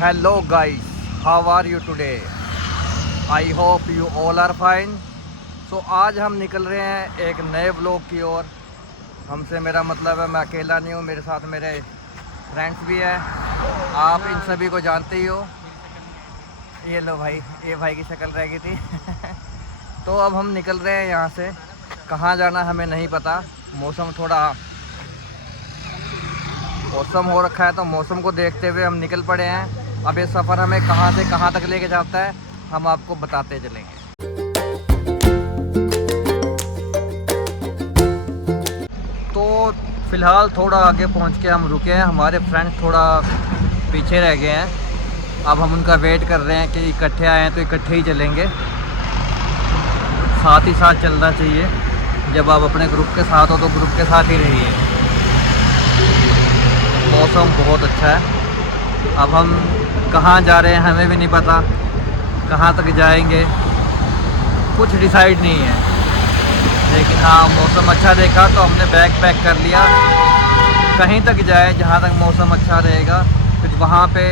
Hello guys, how are you today? I hope you all are fine. So आज हम निकल रहे हैं एक नए ब्लॉग की ओर। हमसे मेरा मतलब है मैं अकेला नहीं हूँ, मेरे साथ मेरे फ्रेंड्स भी हैं। आप इन सभी को जानते ही हो। ये लो भाई, ये भाई की शक्ल रह गई थी। तो अब हम निकल रहे हैं यहाँ से। कहाँ जाना हमें नहीं पता। मौसम थोड़ा मौसम हो रखा है तो मौसम को देखते हुए हम निकल पड़े हैं। अब ये सफ़र हमें कहाँ से कहाँ तक लेके जाता है हम आपको बताते चलेंगे। तो फ़िलहाल थोड़ा आगे पहुँच के हम रुके हैं, हमारे फ्रेंड्स थोड़ा पीछे रह गए हैं। अब हम उनका वेट कर रहे हैं कि इकट्ठे आए हैं तो इकट्ठे ही चलेंगे। साथ ही साथ चलना चाहिए। जब आप अपने ग्रुप के साथ हो तो ग्रुप के साथ ही रहिए। मौसम बहुत अच्छा है। अब हम कहाँ जा रहे हैं हमें भी नहीं पता, कहाँ तक जाएंगे कुछ डिसाइड नहीं है। लेकिन हाँ, मौसम अच्छा देखा तो हमने बैग पैक कर लिया। कहीं तक जाए जहाँ तक मौसम अच्छा रहेगा, फिर वहाँ पे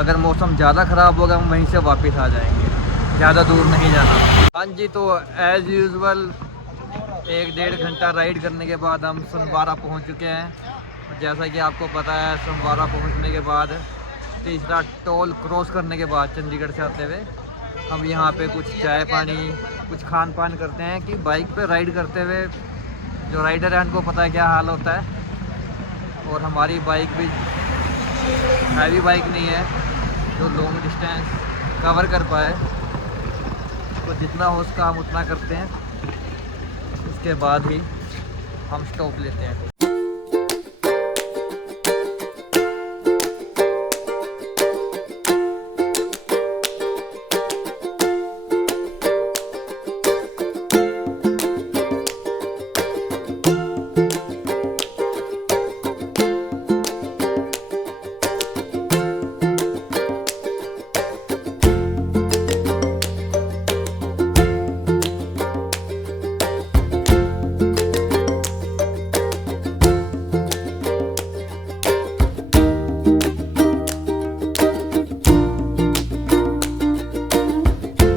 अगर मौसम ज़्यादा ख़राब होगा हम वहीं से वापस आ जाएंगे, ज़्यादा दूर नहीं जाना। हाँ जी, तो एज़ यूजुअल 1-1.5 घंटा राइड करने के बाद हम सोनवारा पहुँच चुके हैं। और जैसा कि आपको पता है, सोनवारा पहुंचने के बाद तीसरा टोल क्रॉस करने के बाद चंडीगढ़ से आते हुए हम यहाँ पे कुछ चाय पानी कुछ खान पान करते हैं कि बाइक पे राइड करते हुए जो राइडर है उनको पता है क्या हाल होता है। और हमारी बाइक भी हैवी बाइक नहीं है जो लॉन्ग डिस्टेंस कवर कर पाए, तो जितना हो उसका हम उतना करते हैं। उसके बाद ही हम स्टॉप लेते हैं।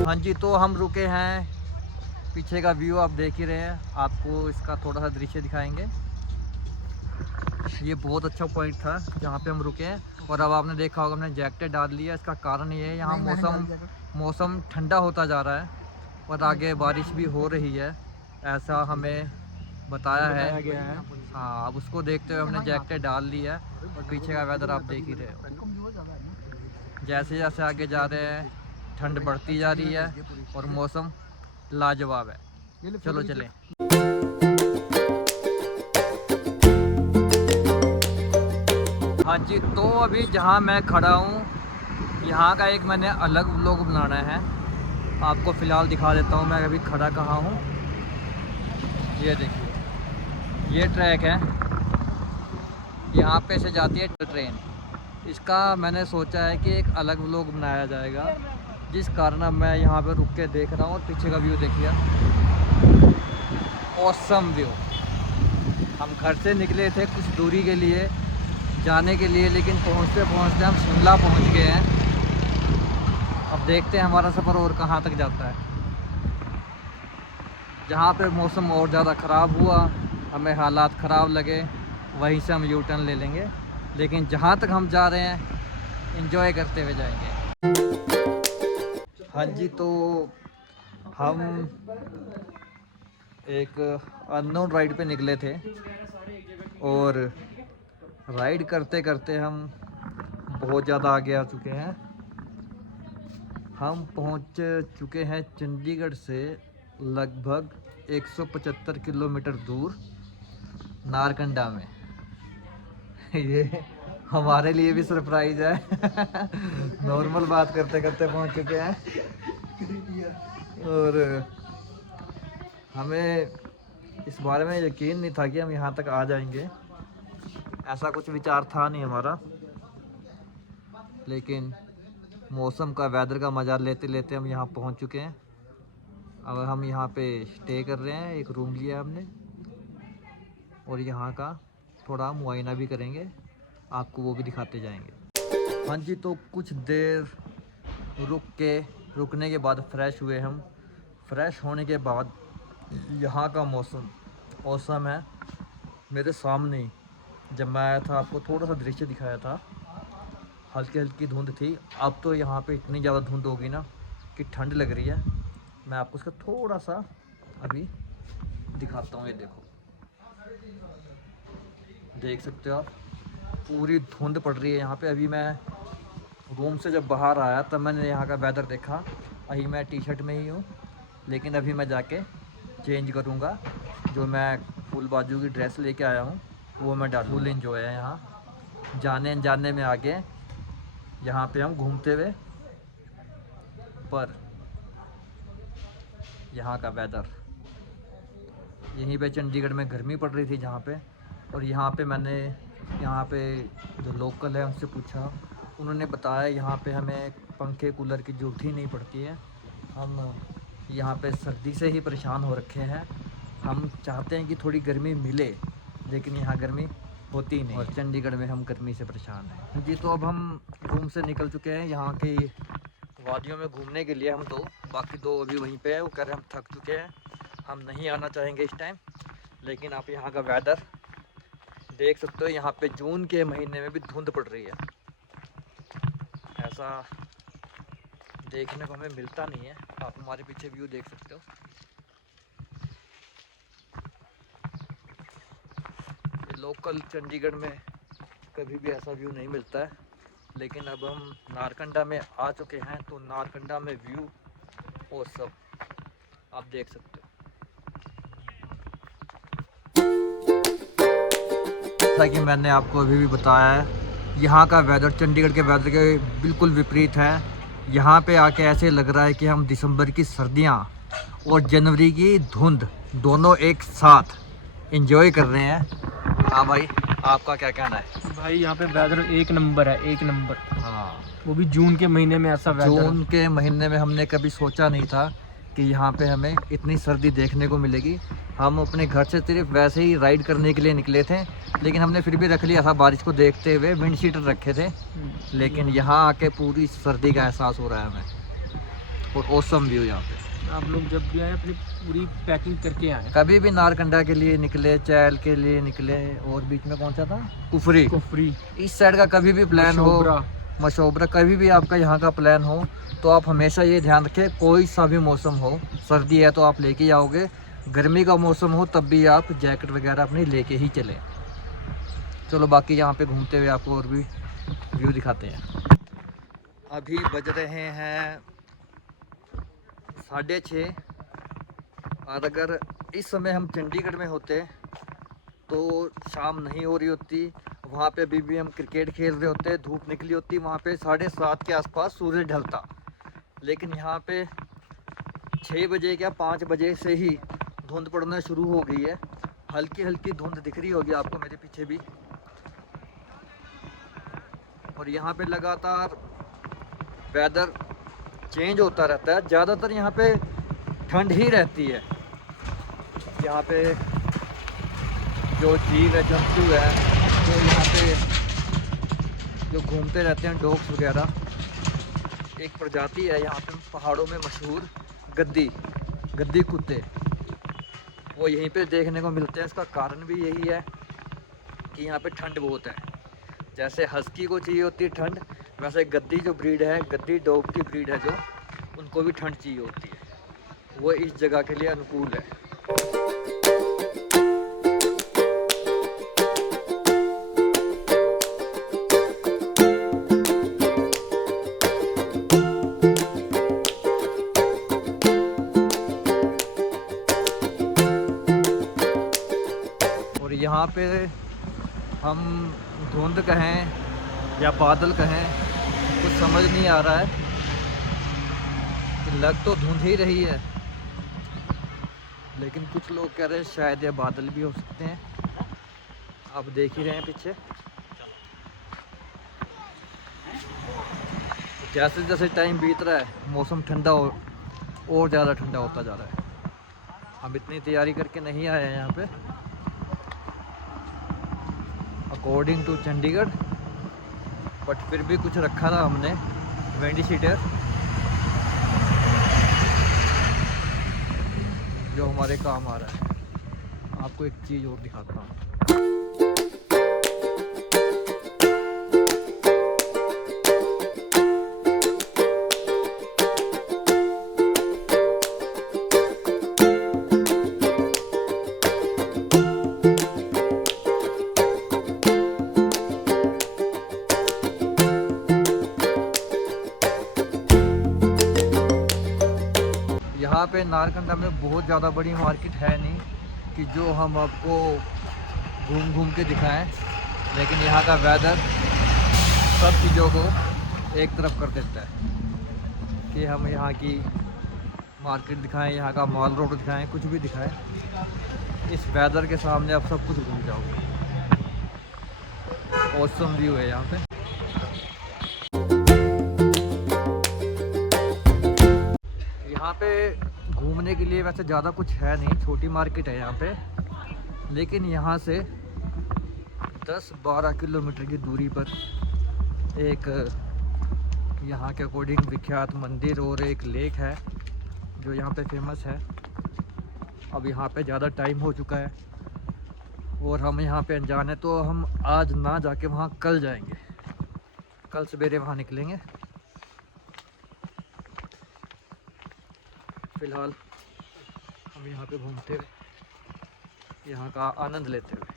हाँ जी, तो हम रुके हैं। पीछे का व्यू आप देख ही रहे हैं, आपको इसका थोड़ा सा दृश्य दिखाएंगे। ये बहुत अच्छा पॉइंट था जहाँ पे हम रुके हैं। और अब आपने देखा होगा हमने जैकेट डाल लिया। इसका कारण ये है यहाँ मौसम ठंडा होता जा रहा है और आगे बारिश भी हो रही है, ऐसा हमें बताया गया है। हाँ, अब उसको देखते हुए हमने जैकेट डाल ली है। और पीछे का वेदर आप देख ही रहे हो। जैसे जैसे आगे जा रहे हैं ठंड बढ़ती जा रही है और मौसम लाजवाब है। चलो चलें। हाँ जी, तो अभी जहाँ मैं खड़ा हूँ यहाँ का एक मैंने अलग व्लॉग बनाना है। आपको फ़िलहाल दिखा देता हूँ मैं अभी खड़ा कहाँ हूँ। ये देखिए, ये ट्रैक है, यहाँ पे से जाती है ट्रेन। इसका मैंने सोचा है कि एक अलग व्लॉग बनाया जाएगा, जिस कारण अब मैं यहाँ पे रुक के देख रहा हूँ। और पीछे का व्यू देखिए, ऑसम व्यू। हम घर से निकले थे कुछ दूरी के लिए जाने के लिए, लेकिन पहुँचते पहुँचते हम शिमला पहुँच गए हैं। अब देखते हैं हमारा सफ़र और कहाँ तक जाता है। जहाँ पे मौसम और ज़्यादा ख़राब हुआ, हमें हालात ख़राब लगे, वहीं से हम यू टर्न ले लेंगे। लेकिन जहाँ तक हम जा रहे हैं एंजॉय करते हुए जाएंगे। हाँ जी, तो हम एक अननोन राइड पे निकले थे और राइड करते करते हम बहुत ज़्यादा आगे आ चुके हैं। हम पहुंच चुके हैं चंडीगढ़ से लगभग 175 किलोमीटर दूर नारकंडा में। ये हमारे लिए भी सरप्राइज़ है। नॉर्मल बात करते करते पहुंच चुके हैं और हमें इस बारे में यकीन नहीं था कि हम यहाँ तक आ जाएंगे। ऐसा कुछ विचार था नहीं हमारा, लेकिन मौसम का वेदर का मज़ा लेते लेते हम यहाँ पहुँच चुके हैं। अब हम यहाँ पे स्टे कर रहे हैं, एक रूम लिया है हमने और यहाँ का थोड़ा मुआयना भी करेंगे, आपको वो भी दिखाते जाएंगे। हाँ जी, तो कुछ देर रुकने के बाद फ्रेश हुए हम। फ्रेश होने के बाद यहाँ का मौसम है मेरे सामने ही। जब मैं आया था आपको थोड़ा सा दृश्य दिखाया था, हल्की हल्की धुंध थी। अब तो यहाँ पे इतनी ज़्यादा धुंध होगी ना कि ठंड लग रही है। मैं आपको उसका थोड़ा सा अभी दिखाता हूँ। ये देखो, देख सकते हो आप, पूरी धुंध पड़ रही है यहाँ पे। अभी मैं रूम से जब बाहर आया तब मैंने यहाँ का वेदर देखा। अभी मैं टी शर्ट में ही हूँ, लेकिन अभी मैं जाके चेंज करूँगा। जो मैं फुल बाजू की ड्रेस लेके आया हूँ वो मैं डालूँ। फुल एंजॉय है यहाँ, जाने अनजाने में आगे यहाँ पे हम घूमते हुए। पर यहाँ का वेदर, यहीं पे चंडीगढ़ में गर्मी पड़ रही थी जहाँ पे, और यहाँ पे मैंने यहाँ पे जो लोकल है उनसे पूछा। उन्होंने बताया यहाँ पे हमें पंखे कूलर की ज़रूरत ही नहीं पड़ती है। हम यहाँ पे सर्दी से ही परेशान हो रखे हैं। हम चाहते हैं कि थोड़ी गर्मी मिले, लेकिन यहाँ गर्मी होती नहीं, और चंडीगढ़ में हम गर्मी से परेशान हैं जी। तो अब हम रूम से निकल चुके हैं यहाँ की वादियों में घूमने के लिए। हम दो, बाकी दो अभी वहीं पे है। वो कह रहे हम थक चुके हैं, हम नहीं आना चाहेंगे इस टाइम। लेकिन आप यहाँ का वेदर देख सकते हो। यहाँ पे जून के महीने में भी धुंध पड़ रही है। ऐसा देखने को हमें मिलता नहीं है। आप हमारे पीछे व्यू देख सकते हो। ये लोकल चंडीगढ़ में कभी भी ऐसा व्यू नहीं मिलता है। लेकिन अब हम नारकंडा में आ चुके हैं, तो नारकंडा में व्यू और सब आप देख सकते हो। जैसा कि मैंने आपको अभी भी बताया है, यहाँ का वेदर चंडीगढ़ के वेदर के बिल्कुल विपरीत है। यहाँ पे आके ऐसे लग रहा है कि हम दिसंबर की सर्दियाँ और जनवरी की धुंध दोनों एक साथ एंजॉय कर रहे हैं। हाँ भाई, आपका क्या कहना है? भाई यहाँ पे वेदर एक नंबर है, एक नंबर। हाँ, वो भी जून के महीने में ऐसा वेदर। जून के महीने में हमने कभी सोचा नहीं था कि यहाँ पे हमें इतनी सर्दी देखने को मिलेगी। हम अपने घर से सिर्फ वैसे ही राइड करने के लिए निकले थे, लेकिन हमने फिर भी रख लिया था बारिश को देखते हुए, विंड शीटर रखे थे। लेकिन यहाँ आके पूरी सर्दी का एहसास हो रहा है हमें, और ऑसम व्यू यहाँ पे। आप लोग जब भी आए अपनी पूरी पैकिंग करके आए। कभी भी नारकंडा के लिए निकले, चैल के लिए निकले, और बीच में कौन सा था, कुफरी, इस साइड का कभी भी प्लान हो, मशोबरा, कभी भी आपका यहाँ का प्लान हो, तो आप हमेशा ये ध्यान रखें, कोई सा भी मौसम हो, सर्दी है तो आप लेके आओगे, गर्मी का मौसम हो तब भी आप जैकेट वगैरह अपनी लेके ही चलें। चलो बाकी यहाँ पे घूमते हुए आपको और भी व्यू दिखाते हैं। अभी बज रहे हैं 6:30, और अगर इस समय हम चंडीगढ़ में होते तो शाम नहीं हो रही होती। वहाँ पे अभी भी हम क्रिकेट खेल रहे होते, धूप निकली होती। वहाँ पे 7:30 के आसपास सूरज ढलता। लेकिन यहाँ पे 6 बजे या 5 बजे से ही धुंध पड़ना शुरू हो गई है। हल्की हल्की धुंध दिख रही होगी आपको मेरे पीछे भी। और यहाँ पे लगातार वेदर चेंज होता रहता है। ज़्यादातर यहाँ पे ठंड ही रहती है। यहाँ पे जो जीव है, जंतु है, जो यहाँ पे जो घूमते रहते हैं, डॉग्स वगैरह, एक प्रजाति है यहाँ पे पहाड़ों में मशहूर, गद्दी कुत्ते, वो यहीं पे देखने को मिलते हैं। इसका कारण भी यही है कि यहाँ पे ठंड बहुत है। जैसे हस्की को चाहिए होती है ठंड, वैसे गद्दी जो ब्रीड है, गद्दी डॉग की ब्रीड है जो, उनको भी ठंड चाहिए होती है। वो इस जगह के लिए अनुकूल है। और यहाँ पे हम धुंध कहें या बादल कहें, कुछ समझ नहीं आ रहा है कि लग तो धुंध ही रही है, लेकिन कुछ लोग कह रहे हैं शायद ये बादल भी हो सकते हैं। आप देख ही रहे हैं पीछे। जैसे जैसे टाइम बीत रहा है मौसम ठंडा और ज़्यादा ठंडा होता जा रहा है। हम इतनी तैयारी करके नहीं आए हैं यहाँ पे। अकॉर्डिंग टू चंडीगढ़ बट फिर भी कुछ रखा था हमने विंडी शीटर, जो हमारे काम आ रहा है। आपको एक चीज़ और दिखाता हूँ। यहाँ पे नारकंडा में बहुत ज़्यादा बड़ी मार्केट है नहीं कि जो हम आपको घूम घूम के दिखाएं, लेकिन यहाँ का वेदर सब चीज़ों को एक तरफ कर देता है कि हम यहाँ की मार्केट दिखाएं, यहाँ का मॉल रोड दिखाएं, कुछ भी दिखाएं। इस वेदर के सामने आप सब कुछ भूल जाओगे। ऑसम व्यू है यहाँ पे। यहाँ पे घूमने के लिए वैसे ज़्यादा कुछ है नहीं, छोटी मार्केट है यहाँ पे, लेकिन यहाँ से 10-12 किलोमीटर की दूरी पर एक यहाँ के अकॉर्डिंग विख्यात मंदिर और एक लेक है जो यहाँ पे फेमस है। अब यहाँ पे ज़्यादा टाइम हो चुका है और हम यहाँ पे अनजान है, तो हम आज ना जाके वहाँ कल जाएंगे, कल सवेरे वहाँ निकलेंगे। फ़िलहाल हम यहाँ पे घूमते हुए, यहाँ का आनंद लेते हुए,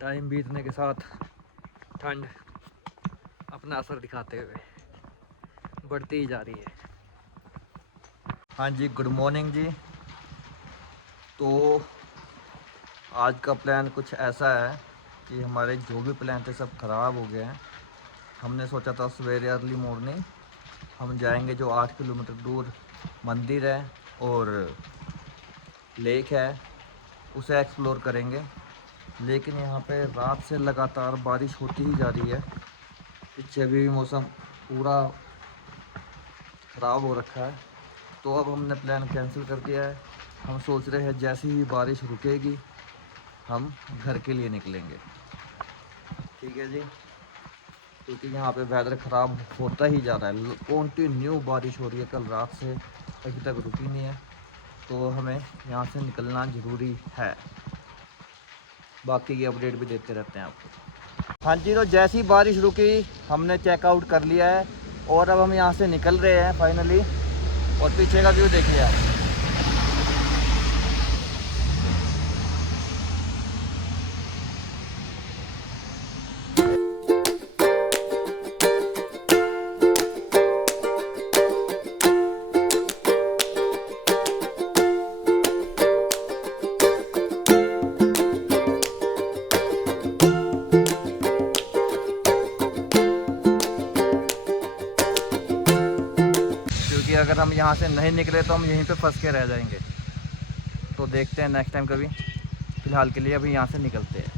टाइम बीतने के साथ ठंड अपना असर दिखाते हुए बढ़ती ही जा रही है। हाँ जी, गुड मॉर्निंग जी। तो आज का प्लान कुछ ऐसा है कि हमारे जो भी प्लान थे सब ख़राब हो गए हैं। हमने सोचा था सवेरे अर्ली मॉर्निंग हम जाएंगे, जो 8 किलोमीटर दूर मंदिर है और लेक है उसे एक्सप्लोर करेंगे, लेकिन यहाँ पे रात से लगातार बारिश होती ही जा रही है। पीछे भी मौसम पूरा ख़राब हो रखा है, तो अब हमने प्लान कैंसिल कर दिया है। हम सोच रहे हैं जैसे ही बारिश रुकेगी हम घर के लिए निकलेंगे। ठीक है जी, क्योंकि यहाँ पे वेदर ख़राब होता ही जा रहा है, कंटिन्यू बारिश हो रही है, कल रात से अभी तक रुकी नहीं है, तो हमें यहाँ से निकलना ज़रूरी है। बाकी की अपडेट भी देते रहते हैं आपको। हाँ जी, तो जैसी बारिश रुकी हमने चेकआउट कर लिया है और अब हम यहाँ से निकल रहे हैं फाइनली। और पीछे का व्यू देखिए आप। अगर हम यहाँ से नहीं निकले तो हम यहीं पे फंस के रह जाएंगे, तो देखते हैं नेक्स्ट टाइम कभी। फ़िलहाल के लिए अभी यहाँ से निकलते हैं।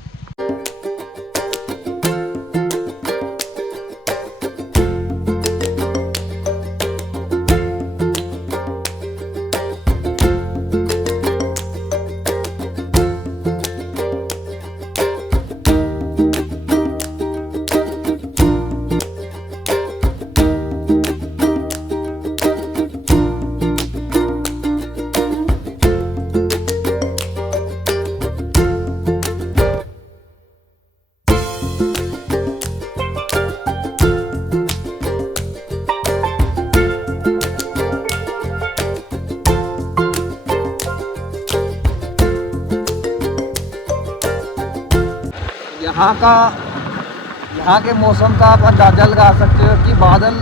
यहाँ के मौसम का आप अंदाज़ा लगा सकते हो कि बादल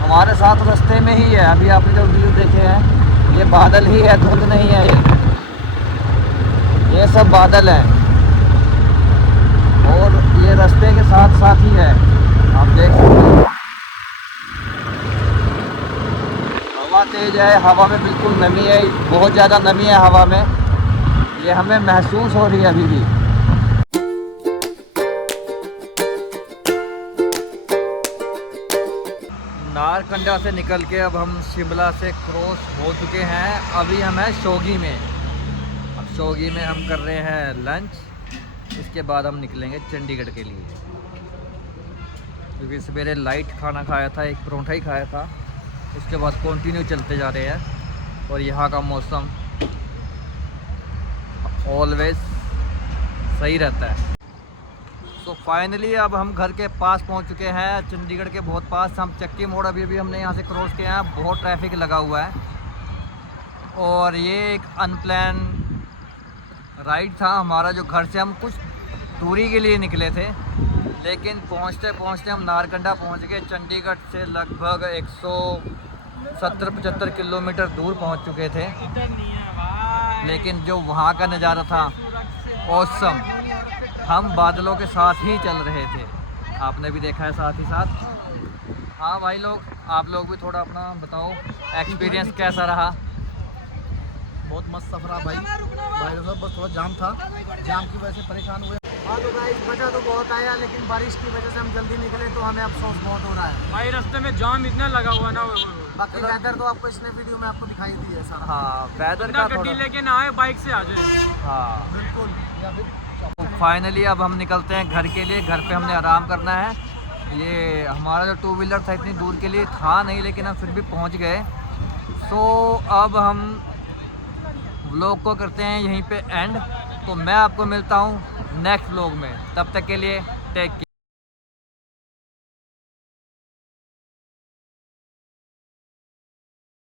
हमारे साथ रास्ते में ही है। अभी आपने जो व्यू देखे हैं ये बादल ही है, धुंध नहीं है। ये सब बादल है और ये रास्ते के साथ साथ ही है, आप देख सकते हो। हवा तेज है, हवा में बिल्कुल नमी है, बहुत ज़्यादा नमी है हवा में, ये हमें महसूस हो रही है अभी भी। नारकंडा से निकल के अब हम शिमला से क्रॉस हो चुके हैं। अभी हम हैं शोगी में। अब शोगी में हम कर रहे हैं लंच। इस इसके बाद हम निकलेंगे चंडीगढ़ के लिए, क्योंकि सवेरे लाइट खाना खाया था, एक परोंठा ही खाया था। उसके बाद कंटिन्यू चलते जा रहे हैं और यहाँ का मौसम ऑलवेज सही रहता है। तो फाइनली अब हम घर के पास पहुँच चुके हैं, चंडीगढ़ के बहुत पास। हम चक्की मोड़ अभी हमने यहाँ से क्रॉस किया है, बहुत ट्रैफिक लगा हुआ है। और ये एक अनप्लान राइड था हमारा, जो घर से हम कुछ दूरी के लिए निकले थे, लेकिन पहुँचते पहुँचते हम नारकंडा पहुँच गए। चंडीगढ़ से लगभग 170-75 किलोमीटर दूर पहुँच चुके थे, लेकिन जो वहाँ का नज़ारा था ऑसम। हम बादलों के साथ ही चल रहे थे, आपने भी देखा है साथ ही साथ। हाँ भाई लोग, आप लोग भी थोड़ा अपना बताओ एक्सपीरियंस कैसा रहा। बहुत मस्त सफर रहा भाई साहब, बस थोड़ा जाम था, जाम की वजह से परेशान हुए। हाँ तो गाइस मज़ा तो बहुत आया, लेकिन बारिश की वजह से हम जल्दी निकले तो हमें अफसोस बहुत हो रहा है भाई। रास्ते में जाम इतना लगा हुआ ना, बाकी वेदर तो आपको इसने वीडियो में आपको दिखाई दी है सारा। हाँ, वेदर का गड्डी थोड़ा, लेके ना आए, बाइक से आ जाए। हाँ बिल्कुल। या फिर तो फाइनली अब हम निकलते हैं घर के लिए। घर पे हमने आराम करना है। ये हमारा जो 2 व्हीलर था इतनी दूर के लिए था नहीं, लेकिन हम फिर भी पहुंच गए। सो अब हम व्लॉग को करते हैं यहीं पे एंड। तो मैं आपको मिलता हूँ नेक्स्ट व्लॉग में, तब तक के लिए टेक केयर।